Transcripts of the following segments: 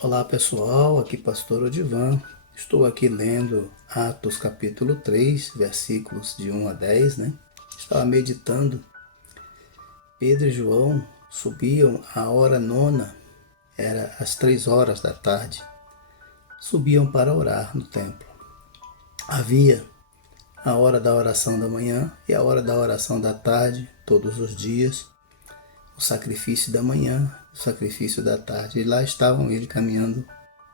Olá pessoal, aqui Pastor Odivan. Estou aqui lendo Atos capítulo 3, versículos de 1 a 10, né? Estava meditando. Pedro e João subiam à hora nona, era às 3 horas da tarde. Subiam para orar no templo. Havia a hora da oração da manhã e a hora da oração da tarde, todos os dias. O sacrifício da manhã, o sacrifício da tarde. E lá estavam eles caminhando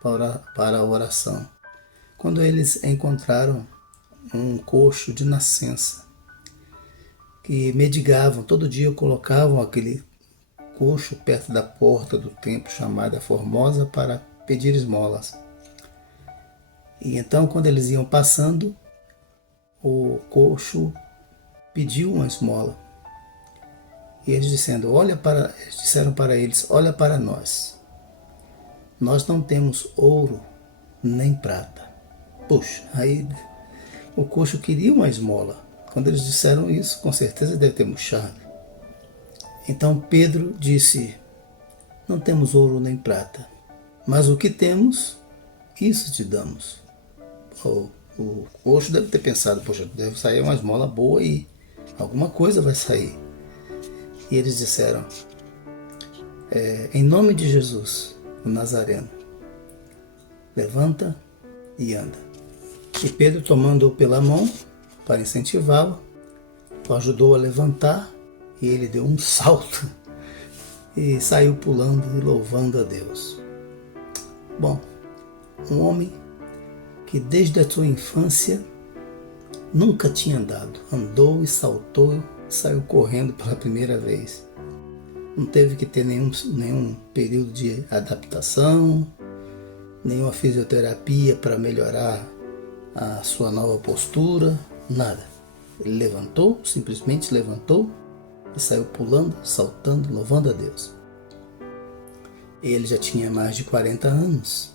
para a oração. Quando eles encontraram um coxo de nascença, que mendigavam, todo dia colocavam aquele coxo perto da porta do templo chamada Formosa para pedir esmolas. E então, quando eles iam passando, o coxo pediu uma esmola. E eles disseram para eles: olha para nós. Nós não temos ouro nem prata. Puxa, aí o coxo queria uma esmola. Quando eles disseram isso, com certeza deve ter murchado. Então Pedro disse: não temos ouro nem prata, mas o que temos, isso te damos. O coxo deve ter pensado: poxa, deve sair uma esmola boa e alguma coisa vai sair. E eles disseram: em nome de Jesus, o Nazareno, levanta e anda. E Pedro, tomando-o pela mão para incentivá-lo, o ajudou a levantar e ele deu um salto e saiu pulando e louvando a Deus. Bom, um homem que desde a sua infância nunca tinha andado, andou e saltou, saiu correndo pela primeira vez. Não teve que ter nenhum período de adaptação, nenhuma fisioterapia para melhorar a sua nova postura, nada. Ele levantou, simplesmente levantou e saiu pulando, saltando, louvando a Deus. Ele já tinha mais de 40 anos.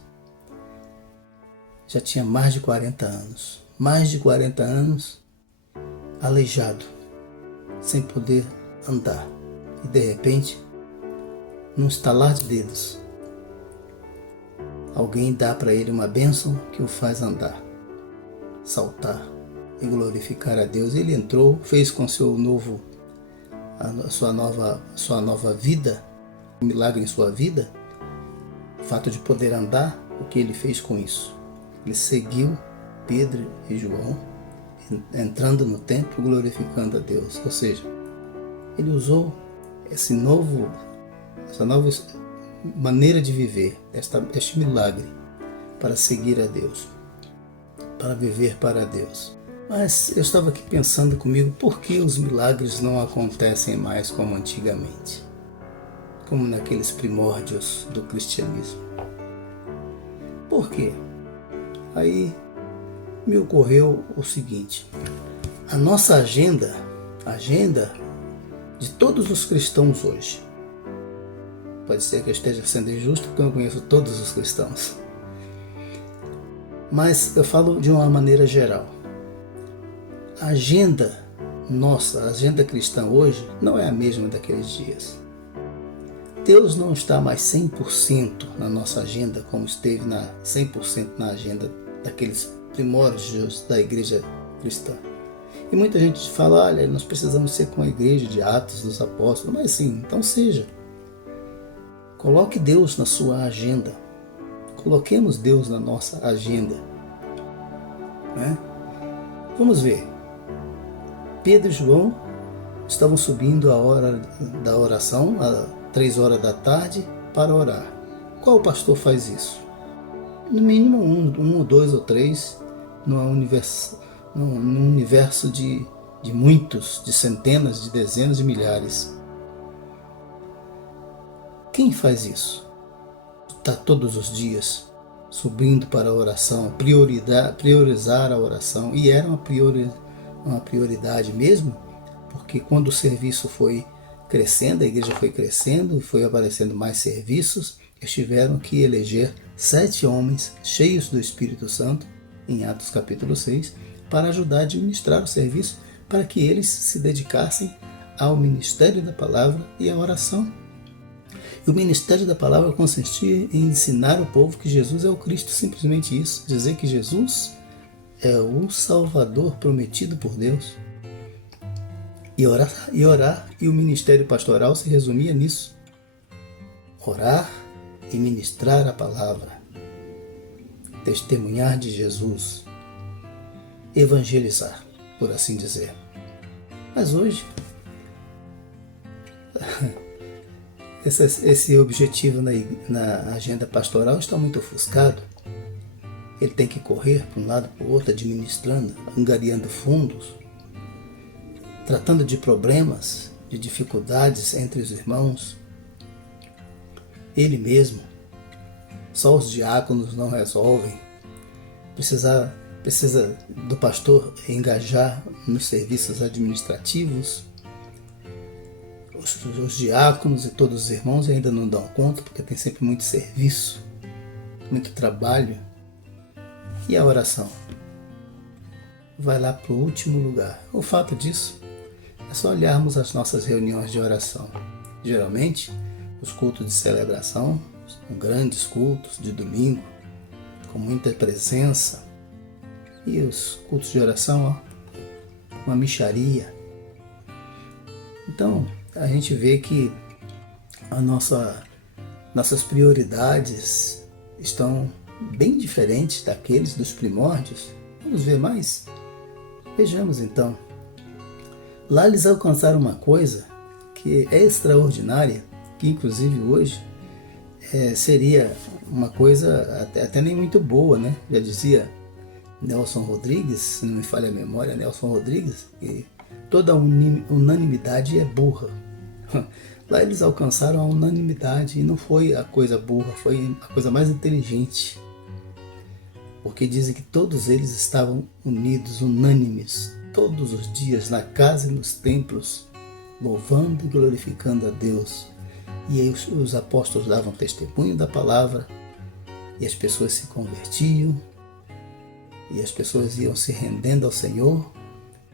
Já tinha mais de 40 anos. Mais de 40 anos aleijado, sem poder andar. E de repente, num estalar de dedos, alguém dá para ele uma bênção que o faz andar, saltar e glorificar a Deus. Ele entrou, fez com sua nova vida, um milagre em sua vida, o fato de poder andar. O que ele fez com isso? Ele seguiu Pedro e João, entrando no templo, glorificando a Deus. Ou seja, ele usou essa nova maneira de viver, este milagre, para seguir a Deus, para viver para Deus. Mas eu estava aqui pensando comigo, por que os milagres não acontecem mais como antigamente? Como naqueles primórdios do cristianismo. Por quê? Aí me ocorreu o seguinte: a nossa agenda de todos os cristãos hoje, pode ser que eu esteja sendo injusto porque eu não conheço todos os cristãos, mas eu falo de uma maneira geral. A agenda nossa, a agenda cristã hoje, não é a mesma daqueles dias. Deus não está mais 100% na nossa agenda como esteve 100% na agenda daqueles primórdios da igreja cristã. E muita gente fala: olha, nós precisamos ser como a igreja de Atos dos Apóstolos. Mas sim, então seja. Coloque Deus na sua agenda. Coloquemos Deus na nossa agenda. Né? Vamos ver. Pedro e João estavam subindo a hora da oração, às 3 horas da tarde, para orar. Qual pastor faz isso? No mínimo um ou dois ou três, num universo de muitos, de centenas, de dezenas de milhares. Quem faz isso? Está todos os dias subindo para a oração, priorizar a oração. E era uma prioridade mesmo, porque quando o serviço foi crescendo, a igreja foi crescendo e foi aparecendo mais serviços, eles tiveram que eleger 7 homens cheios do Espírito Santo, em Atos capítulo 6, para ajudar a administrar o serviço, para que eles se dedicassem ao ministério da palavra e à oração. E o ministério da palavra consistia em ensinar o povo que Jesus é o Cristo, simplesmente isso. Dizer que Jesus é o Salvador prometido por Deus. E orar, e o ministério pastoral se resumia nisso. Orar e ministrar a palavra. Testemunhar de Jesus. Evangelizar, por assim dizer. Mas hoje, esse objetivo na agenda pastoral está muito ofuscado. Ele tem que correr para um lado para o outro, administrando, angariando fundos, tratando de problemas, de dificuldades entre os irmãos. Ele mesmo, só os diáconos não resolvem. Precisa do pastor engajar nos serviços administrativos. Os diáconos e todos os irmãos ainda não dão conta, porque tem sempre muito serviço, muito trabalho. E a oração? Vai lá para o último lugar. O fato disso é só olharmos as nossas reuniões de oração. Geralmente, os cultos de celebração são grandes cultos de domingo, com muita presença. E os cultos de oração, uma mixaria. Então, a gente vê que nossas prioridades estão bem diferentes daqueles dos primórdios. Vamos ver mais? Vejamos então. Lá eles alcançaram uma coisa que é extraordinária, que inclusive hoje seria uma coisa até nem muito boa, né? Já dizia Nelson Rodrigues, se não me falha a memória, Nelson Rodrigues, que toda unanimidade é burra. Lá eles alcançaram a unanimidade e não foi a coisa burra, foi a coisa mais inteligente. Porque dizem que todos eles estavam unidos, unânimes, todos os dias na casa e nos templos, louvando e glorificando a Deus. E aí os apóstolos davam testemunho da palavra e as pessoas se convertiam e as pessoas iam se rendendo ao Senhor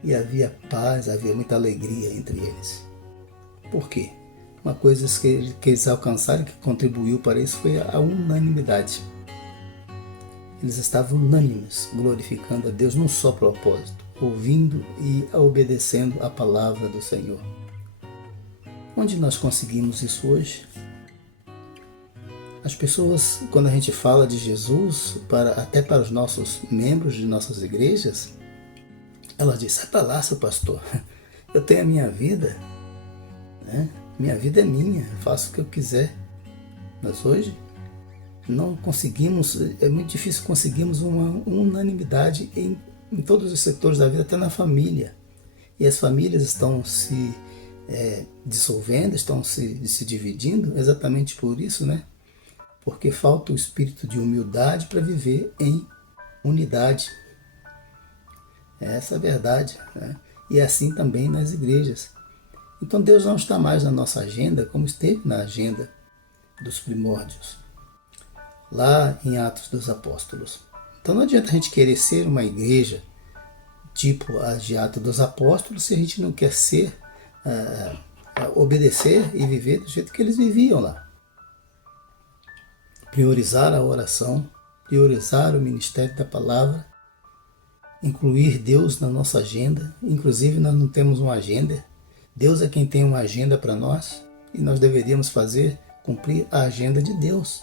e havia paz, havia muita alegria entre eles. Por quê? Uma coisa que eles alcançaram, que contribuiu para isso, foi a unanimidade. Eles estavam unânimes, glorificando a Deus num só propósito, ouvindo e obedecendo a palavra do Senhor. Onde nós conseguimos isso hoje? As pessoas, quando a gente fala de Jesus, até para os nossos membros de nossas igrejas, elas dizem: sai para lá, seu pastor, eu tenho a minha vida, né? Minha vida é minha, eu faço o que eu quiser. Mas hoje não conseguimos, é muito difícil conseguirmos uma unanimidade em todos os setores da vida, até na família. E as famílias estão se dissolvendo, estão se dividindo exatamente por isso, né? Porque falta o espírito de humildade para viver em unidade. Essa é a verdade, né? E é assim também nas igrejas. Então Deus não está mais na nossa agenda como esteve na agenda dos primórdios, lá em Atos dos Apóstolos. Então não adianta a gente querer ser uma igreja tipo a de Atos dos Apóstolos se a gente não quer obedecer e viver do jeito que eles viviam lá. Priorizar a oração, priorizar o ministério da palavra, incluir Deus na nossa agenda. Inclusive nós não temos uma agenda, Deus é quem tem uma agenda para nós e nós deveríamos cumprir a agenda de Deus.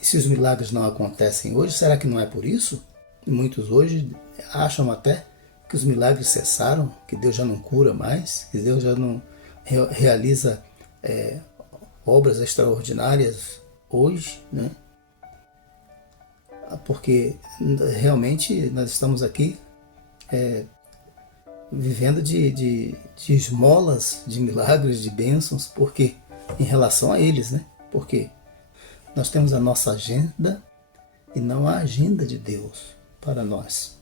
E se os milagres não acontecem hoje, será que não é por isso? E muitos hoje acham até que os milagres cessaram, que Deus já não cura mais, que Deus já não realiza obras extraordinárias hoje, né? Porque realmente nós estamos aqui vivendo de esmolas, de milagres, de bênçãos, porque em relação a eles, né? Porque nós temos a nossa agenda e não a agenda de Deus para nós.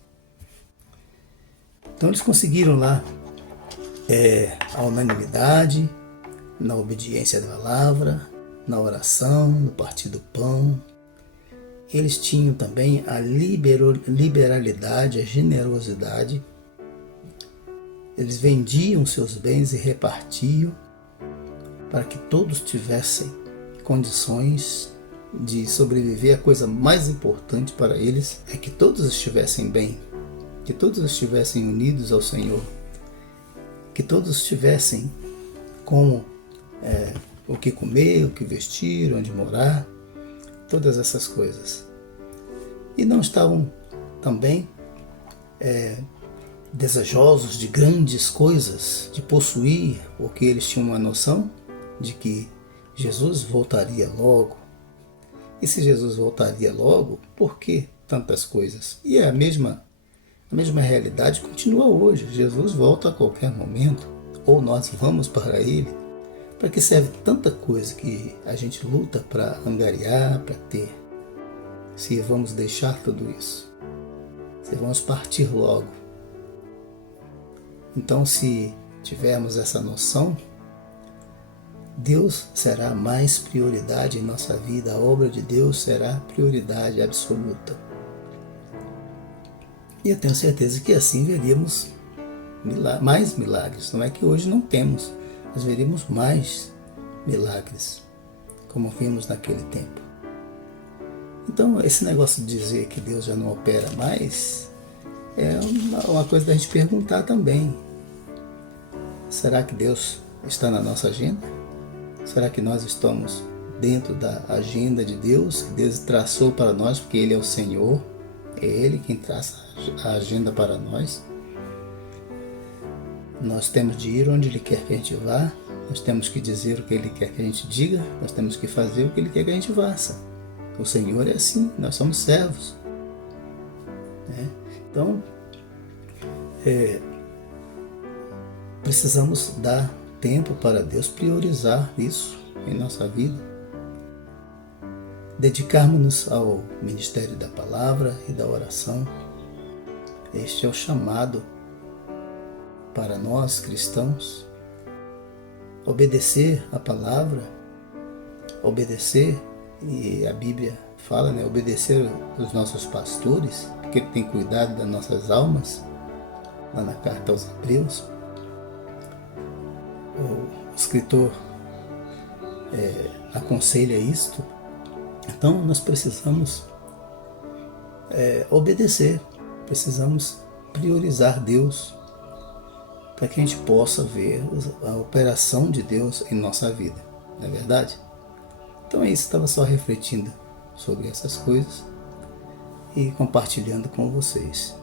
Então eles conseguiram lá a unanimidade, na obediência da palavra, na oração, no partir do pão. Eles tinham também a liberalidade, a generosidade. Eles vendiam seus bens e repartiam. para que todos tivessem condições de sobreviver. A coisa mais importante para eles é que todos estivessem bem, que todos estivessem unidos ao Senhor, que todos estivessem com o que comer, o que vestir, onde morar, todas essas coisas. E não estavam também desejosos de grandes coisas, de possuir, porque eles tinham uma noção de que Jesus voltaria logo. E se Jesus voltaria logo, por que tantas coisas? E a mesma realidade continua hoje. Jesus volta a qualquer momento, ou nós vamos para Ele. Para que serve tanta coisa que a gente luta para angariar, para ter? Se vamos deixar tudo isso, se vamos partir logo. Então, se tivermos essa noção, Deus será mais prioridade em nossa vida, a obra de Deus será prioridade absoluta. E eu tenho certeza que assim veríamos mais milagres. Não é que hoje não temos, nós veríamos mais milagres, como vimos naquele tempo. Então, esse negócio de dizer que Deus já não opera mais é uma coisa da gente perguntar também. Será que Deus está na nossa agenda? Será que nós estamos dentro da agenda de Deus, que Deus traçou para nós, porque Ele é o Senhor, é Ele quem traça a agenda para nós? Nós temos de ir onde Ele quer que a gente vá, nós temos que dizer o que Ele quer que a gente diga, nós temos que fazer o que Ele quer que a gente faça. O Senhor é assim, nós somos servos. Então, precisamos dar tempo para Deus, priorizar isso em nossa vida. Dedicarmos-nos ao ministério da palavra e da oração. Este é o chamado para nós cristãos. Obedecer a palavra, obedecer, e a Bíblia fala, obedecer os nossos pastores, porque ele tem cuidado das nossas almas, lá na carta aos Hebreus. O escritor aconselha isto. Então nós precisamos obedecer, precisamos priorizar Deus, para que a gente possa ver a operação de Deus em nossa vida, não é verdade? Então é isso, estava só refletindo sobre essas coisas e compartilhando com vocês.